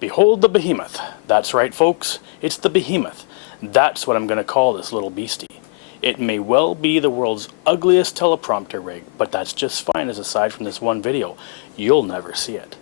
Behold the behemoth. That's right, folks. It's the behemoth. That's what I'm going to call this little beastie. It may well be the world's ugliest teleprompter rig, but that's just fine, as aside from this one video, you'll never see it.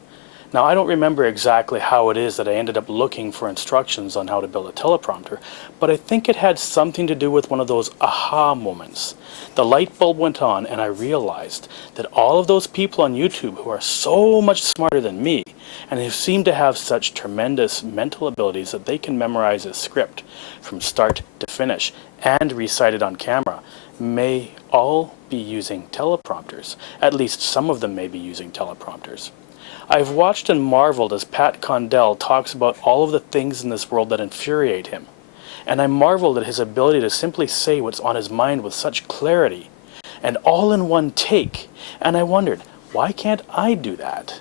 Now, I don't remember exactly how it is that I ended up looking for instructions on how to build a teleprompter, but I think it had something to do with one of those aha moments. The light bulb went on and I realized that all of those people on YouTube who are so much smarter than me and who seem to have such tremendous mental abilities that they can memorize a script from start to finish and recite it on camera may all be using teleprompters. At least some of them may be using teleprompters. I've watched and marveled as Pat Condell talks about all of the things in this world that infuriate him. And I marveled at his ability to simply say what's on his mind with such clarity, and all in one take. And I wondered, why can't I do that?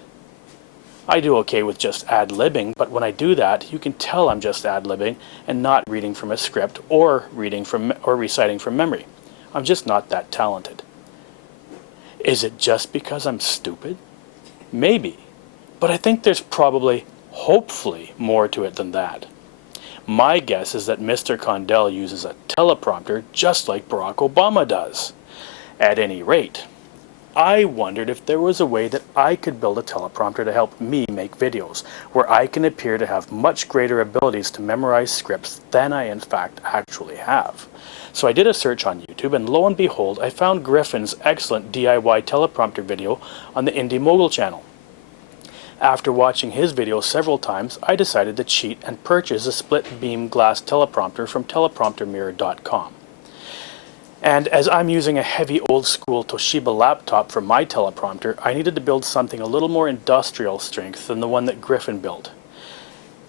I do okay with just ad-libbing, but when I do that, you can tell I'm just ad-libbing and not reading from a script or reciting from memory. I'm just not that talented. Is it just because I'm stupid? Maybe. But I think there's probably, hopefully, more to it than that. My guess is that Mr. Condell uses a teleprompter just like Barack Obama does. At any rate, I wondered if there was a way that I could build a teleprompter to help me make videos, where I can appear to have much greater abilities to memorize scripts than I in fact actually have. So I did a search on YouTube, and lo and behold, I found Griffin's excellent DIY teleprompter video on the Indie Mogul channel. After watching his video several times, I decided to cheat and purchase a split beam glass teleprompter from telepromptermirror.com. And as I'm using a heavy old school Toshiba laptop for my teleprompter, I needed to build something a little more industrial strength than the one that Griffin built.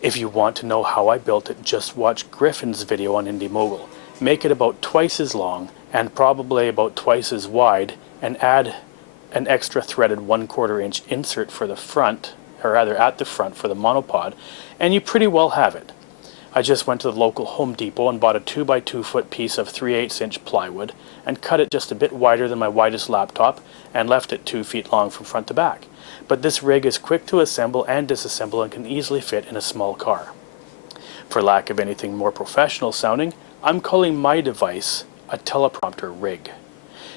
If you want to know how I built it, just watch Griffin's video on Indie Mogul. Make it about twice as long and probably about twice as wide, and add an extra threaded 1/4 inch insert for the front, or rather at the front for the monopod, and you pretty well have it. I just went to the local Home Depot and bought a 2x2 foot piece of 3/8 inch plywood and cut it just a bit wider than my widest laptop and left it 2 feet long from front to back. But this rig is quick to assemble and disassemble and can easily fit in a small car. For lack of anything more professional sounding, I'm calling my device a teleprompter rig.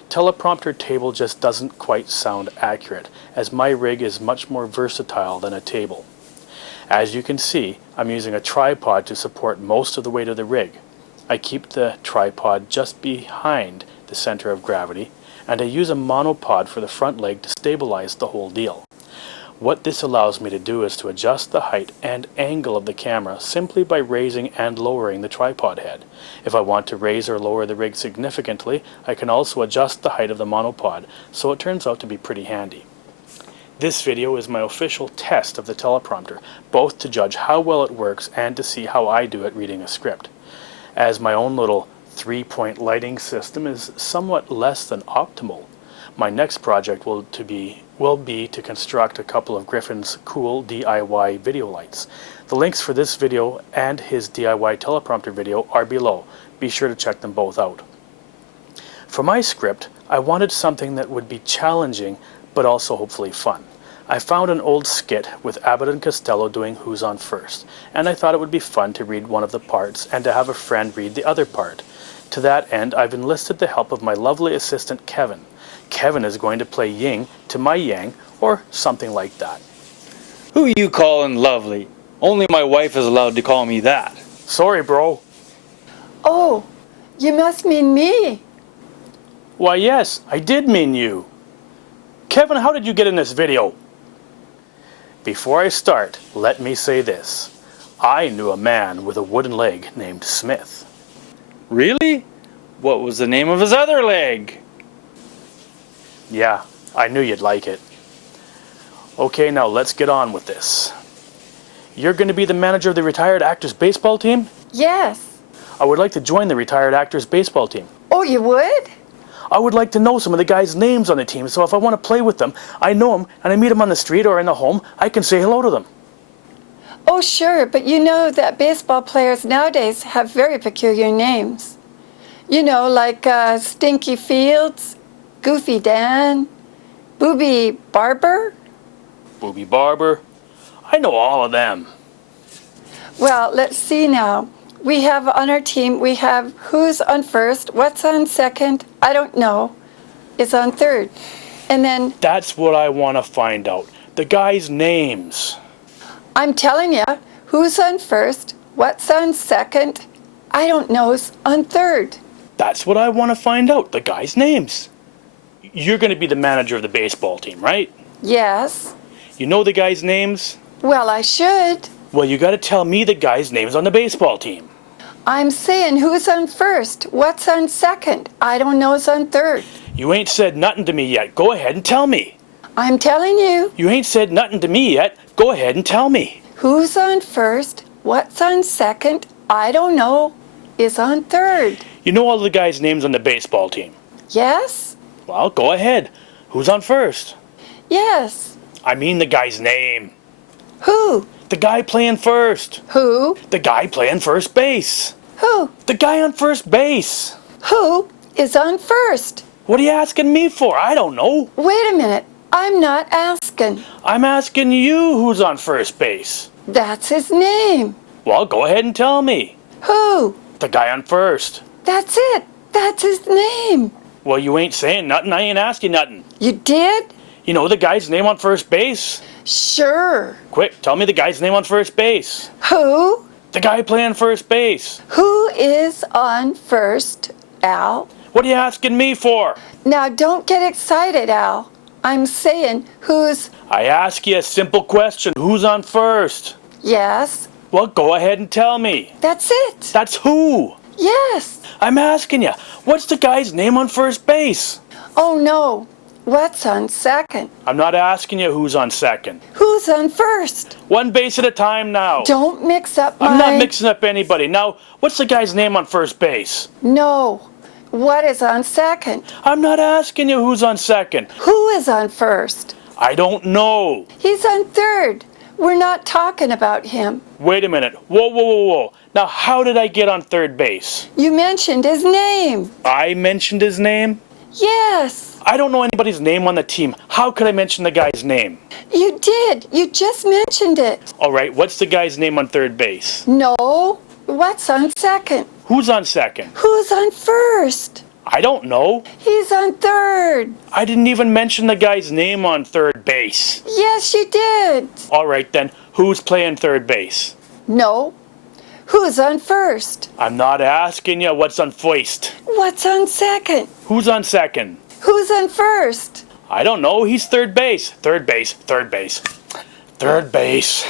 Teleprompter table just doesn't quite sound accurate, as my rig is much more versatile than a table. As you can see, I'm using a tripod to support most of the weight of the rig. I keep the tripod just behind the center of gravity, and I use a monopod for the front leg to stabilize the whole deal. What this allows me to do is to adjust the height and angle of the camera simply by raising and lowering the tripod head. If I want to raise or lower the rig significantly, I can also adjust the height of the monopod, so it turns out to be pretty handy. This video is my official test of the teleprompter, both to judge how well it works and to see how I do at reading a script. As my own little 3-point lighting system is somewhat less than optimal, my next project will be to construct a couple of Griffin's cool DIY video lights. The links for this video and his DIY teleprompter video are below. Be sure to check them both out. For my script, I wanted something that would be challenging but also hopefully fun. I found an old skit with Abbott and Costello doing Who's On First, and I thought it would be fun to read one of the parts and to have a friend read the other part. To that end, I've enlisted the help of my lovely assistant Kevin. Kevin is going to play yin to my yang, or something like that. Who you calling lovely? Only my wife is allowed to call me that. Sorry, bro. Oh, you must mean me. Why, yes, I did mean you. Kevin, how did you get in this video? Before I start, let me say this. I knew a man with a wooden leg named Smith. Really? What was the name of his other leg? Yeah, I knew you'd like it. Okay, now let's get on with this. You're going to be the manager of the retired actors baseball team? Yes. I would like to join the retired actors baseball team. Oh, you would? I would like to know some of the guys' names on the team, so if I want to play with them, I know them, and I meet them on the street or in the home, I can say hello to them. Oh, sure, but you know that baseball players nowadays have very peculiar names. You know, like Stinky Fields, Goofy Dan, Booby Barber. Booby Barber. I know all of them. Well, let's see now. We have on our team, we have who's on first, what's on second, I don't know, is on third. And then That's what I want to find out. The guys' names. I'm telling you, who's on first, what's on second, I don't know's on third. That's what I want to find out. The guys' names. You're going to be the manager of the baseball team, right? Yes. You know the guys' names? Well, I should. Well, you got to tell me the guys' names on the baseball team. I'm saying who's on first, what's on second, I don't know's on third. You ain't said nothing to me yet. Go ahead and tell me. I'm telling you, You ain't said nothing to me yet. Go ahead and tell me. who's on first, what's on second, I don't know, is on third. You know all the guys' names on the baseball team. Yes? Well, go ahead. Who's on first? Yes. I mean the guy's name. Who? The guy playing first. Who? The guy playing first base. Who? The guy on first base. Who is on first? What are you asking me for? I don't know. Wait a minute, I'm not asking. I'm asking you who's on first base. That's his name. Well, go ahead and tell me. Who? The guy on first. That's it. That's his name. Well, you ain't saying nothing. I ain't asking nothing. You did? You know the guy's name on first base? Sure. Quick, tell me the guy's name on first base. Who? The guy playing first base. Who is on first, Al? What are you asking me for? Now don't get excited, Al. I'm saying who's... I ask you a simple question. Who's on first? Yes, Well, go ahead and tell me. that's it. That's who. Yes. I'm asking you. What's the guy's name on first base? Oh no. What's on second? I'm not asking you who's on second. Who's on first? One base at a time now. Don't mix up my... I'm not mixing up anybody. Now, what's the guy's name on first base? No. What is on second? I'm not asking you who's on second. Who is on first? I don't know. He's on third. We're not talking about him. Wait a minute. Whoa, whoa, whoa, whoa. Now, how did I get on third base? You mentioned his name. I mentioned his name? Yes. I don't know anybody's name on the team. How could I mention the guy's name? You did. You just mentioned it. All right, what's the guy's name on third base? No. What's on second? Who's on second? Who's on first? I don't know. He's on third. I didn't even mention the guy's name on third base. Yes, you did. All right, then, who's playing third base? No. Who's on first? I'm not asking you what's on first. What's on second? Who's on second? Who's on first? I don't know. He's third base. Third base. Third base. Third base.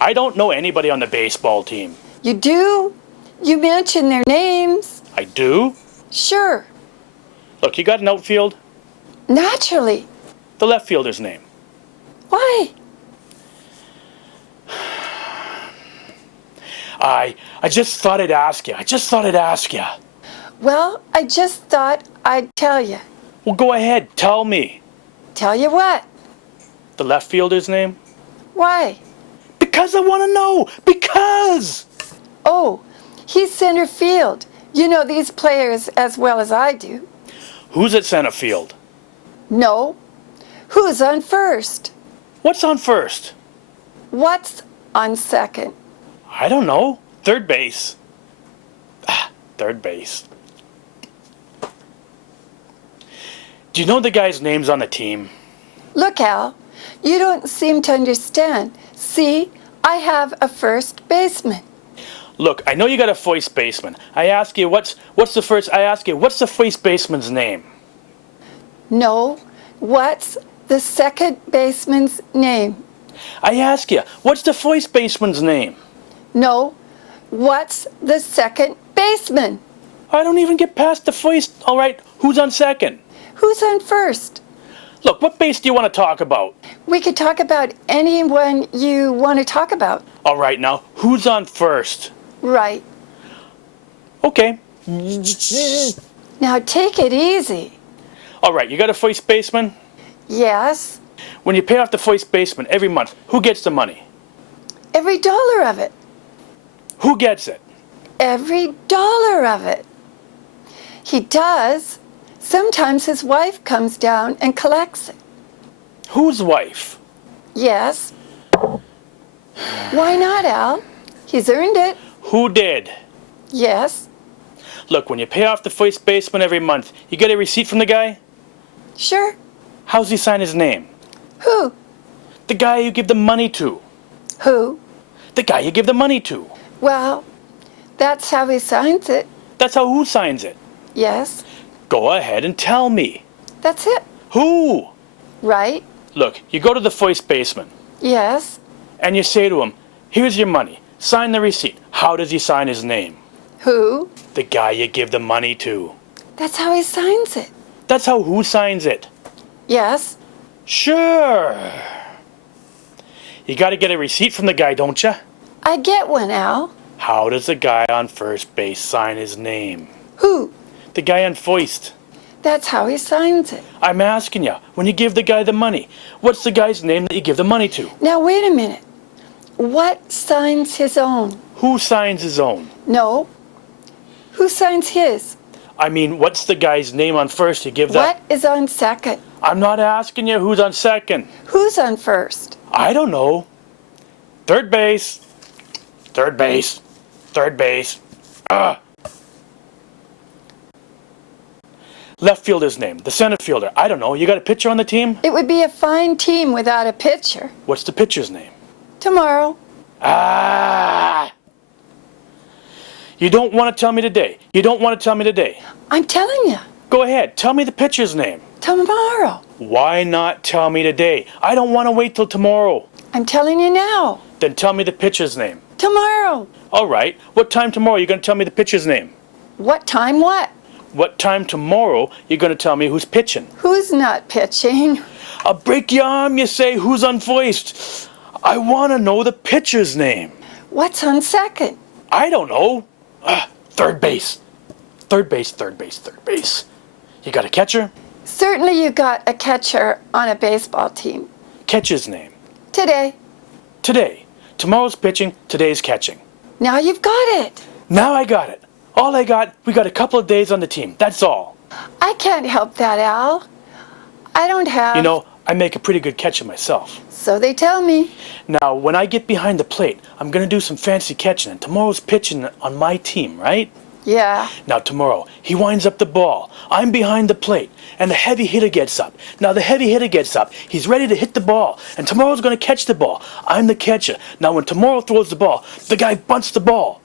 I don't know anybody on the baseball team. You do? You mentioned their names. I do? Sure. Look, you got an outfield? Naturally. The left fielder's name. Why? I just thought I'd ask you. Well, I just thought I'd tell you. Well, go ahead. Tell me. Tell you what? The left fielder's name? Why? Because I want to know. Because! Oh, he's center field. You know these players as well as I do. Who's at center field? No. Who's on first? What's on first? What's on second? I don't know. Third base. Third base. Do you know the guys' names on the team? Look, Al, you don't seem to understand. See, I have a first baseman. Look, I know you got a first baseman. I ask you, what's the first baseman's name? No, what's the second baseman's name? I ask you, what's the first baseman's name? No, what's the second baseman? I don't even get past the first. All right, who's on second? Who's on first? Look, what base do you want to talk about? We could talk about anyone you want to talk about. All right, now, who's on first? Right. Okay. Now take it easy. All right, you got a first baseman? Yes, When you pay off the first baseman every month, who gets the money? every dollar of it. Who gets it? Every dollar of it. He does. Sometimes his wife comes down and collects it. Whose wife? Yes. Why not, Al? He's earned it. Who did? Yes. Look, when you pay off the first baseman every month, you get a receipt from the guy? Sure. How's he sign his name? Who? The guy you give the money to. Who? The guy you give the money to. Well, that's how he signs it. That's how who signs it? Yes. Go ahead and tell me. That's it. Who? Right? Look, you go to the first baseman Yes. and you say to him, here's your money. Sign the receipt. How does he sign his name? Who? The guy you give the money to. That's how he signs it. That's how who signs it. Yes. Sure. You got to get a receipt from the guy, don't you? I get one, Al. How does the guy on first base sign his name? Who? The guy on first. That's how he signs it. I'm asking you, when you give the guy the money, what's the guy's name that you give the money to? Now, wait a minute. What signs his own? Who signs his own? No. Who signs his? I mean, what's the guy's name on first you give that? What is on second? I'm not asking you who's on second. Who's on first? I don't know. Third base. Third base. Third base. Left fielder's name. The center fielder. I don't know. You got a pitcher on the team? It would be a fine team without a pitcher. What's the pitcher's name? Tomorrow. You don't want to tell me today. You don't want to tell me today. I'm telling you. Go ahead. Tell me the pitcher's name. Tomorrow. Why not tell me today? I don't want to wait till tomorrow. I'm telling you now. Then tell me the pitcher's name. Tomorrow. All right. What time tomorrow you going to tell me the pitcher's name? What time what? What time tomorrow you going to tell me who's pitching? Who's not pitching? I'll break your arm, you say, who's on first. I want to know the pitcher's name. What's on second? I don't know. Third base. Third base, third base, third base. You got a catcher? Certainly you got a catcher on a baseball team. Catcher's name. Today. Today. Tomorrow's pitching, today's catching. Now you've got it. Now I got it. All I got, we got a couple of days on the team. That's all. I can't help that, Al. I don't have... You know, I make a pretty good catcher myself. So they tell me. Now, when I get behind the plate, I'm going to do some fancy catching, and tomorrow's pitching on my team, right? Yeah. Now, tomorrow, he winds up the ball. I'm behind the plate, and the heavy hitter gets up. Now, the heavy hitter gets up. He's ready to hit the ball, and tomorrow's going to catch the ball. I'm the catcher. Now, when tomorrow throws the ball, the guy bunts the ball.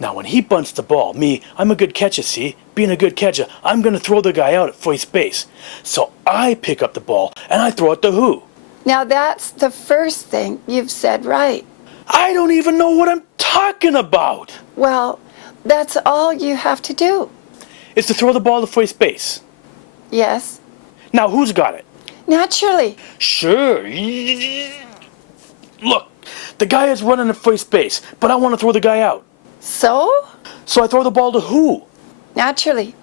Now, when he bunts the ball, I'm a good catcher, see? Being a good catcher, I'm going to throw the guy out at first base. So I pick up the ball, and I throw it to who? Now that's the first thing you've said right. I don't even know what I'm talking about. Well, that's all you have to do. It's to throw the ball to first base. Yes. Now, who's got it? Naturally. Sure. Look, the guy is running at first base, but I want to throw the guy out. So? So I throw the ball to who? Naturally.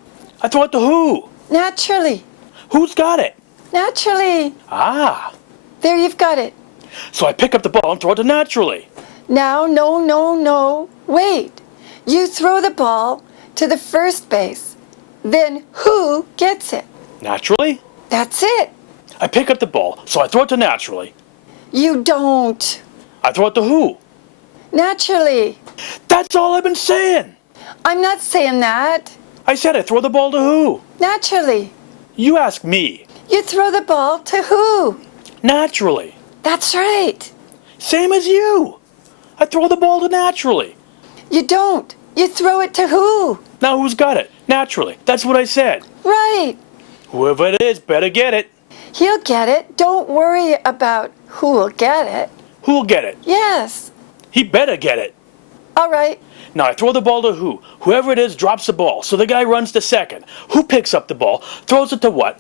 I throw it to who? Naturally. Who's got it? Naturally. Ah. There, you've got it. So I pick up the ball and throw it to naturally. Now, no. Wait. You throw the ball to the first base. Then who gets it? Naturally? That's it. I pick up the ball, so I throw it to naturally. You don't. I throw it to who? Naturally. That's all I've been saying. I'm not saying that. I said I throw the ball to who? Naturally. You ask me. You throw the ball to who? Naturally. That's right. Same as you. I throw the ball to naturally. You don't. You throw it to who? Now who's got it? Naturally. That's what I said. Right. Whoever it is better get it. He'll get it. Don't worry about who'll get it. Who'll get it? Yes. He better get it. All right. Now I throw the ball to who? Whoever it is drops the ball. So the guy runs to second. Who picks up the ball? Throws it to what?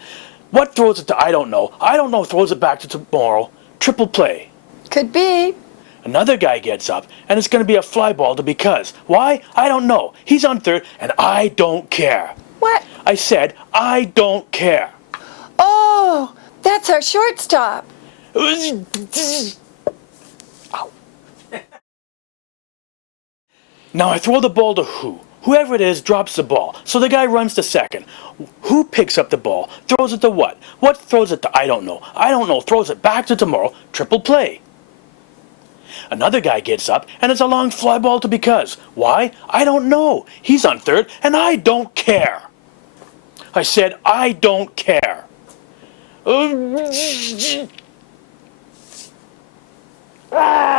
What throws it to? I don't know. I don't know. Throws it back to tomorrow. Triple play. Could be. Another guy gets up, and it's going to be a fly ball to because. Why? I don't know. He's on third, and I don't care. What? I said, I don't care. Oh, that's our shortstop. Ow. Now I throw the ball to who? Whoever it is drops the ball. So the guy runs to second. Who picks up the ball? Throws it to what? What throws it to? I don't know. I don't know. Throws it back to tomorrow. Triple play. Another guy gets up, and it's a long fly ball to because. Why? I don't know. He's on third, and I don't care. I said, I don't care. Ah!